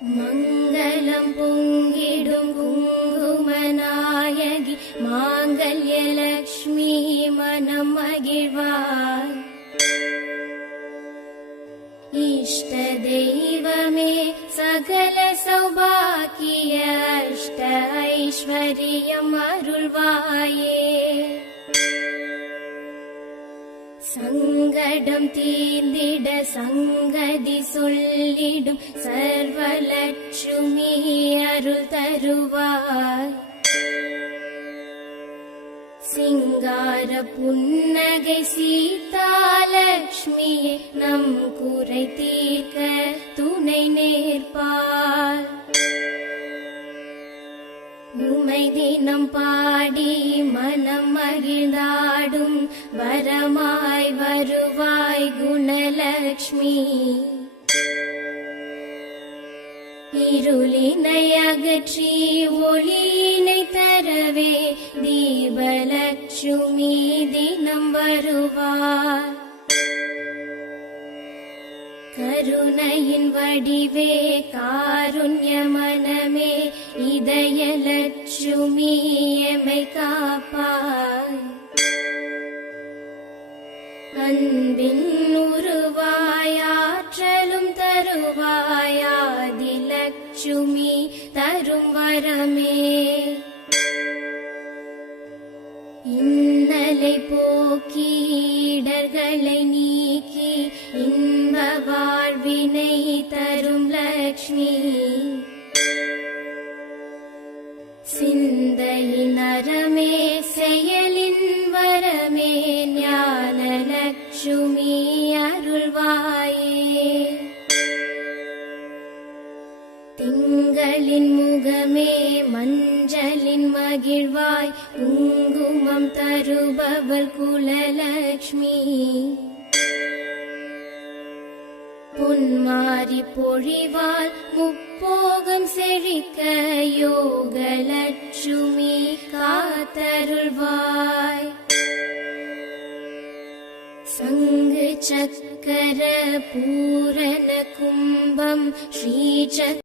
மங்களம் பொங்கிடும் குங்குமநாயகி மாங்கல்யலக்ஷ்மி மனம் மகிழ்வாய். இஷ்ட தெய்வமே சகல சௌபாக்கிய அஷ்ட ஐஸ்வர்யம் அருள்வாயே. சங்கடம் தீர்ந்திட சங்கதி சொல்லிடும் சர்வலட்சுமி அருள் தருவாய். சிங்கார புன்னகை சீதாலட்சுமியே நம் குறை தீர்க்க துணை நேர்ப்பாள். உமை தினம் பாடி மனம் மகிழ்ந்தாடும் வரமாய் வருவாய் குணலக்ஷ்மி. இருளினை அகற்றி ஒளியினை தரவே தீபலட்சுமி தினம் வருவார். கருணையின் வடிவே காருண்ய மனமே இதயலட்சுமி எமை காப்பாய். அன்பின் உருவாய் ஆற்றலும் தருவாய் ஆதிலட்சுமி தரும் வரமே. இன்னலை போக்கி இடர்களை நீக்கி இன்ப வாழ்வினை தரும் லக்ஷ்மி. சிந்தையின் அறமே செயலின் வரமே ஞானலட்சுமி அருள்வாயே. திங்களின் முகமே மஞ்சளின் மகிழ்வாய் குங்குமம் தருபவள் குலலக்ஷ்மி. பொன்மாரி பொழிவாள் முப்போகம் செழிக்க யோகலட்சுமி காத்தருள்வாய். சங்கு சக்கர பூரண கும்பம் ஸ்ரீ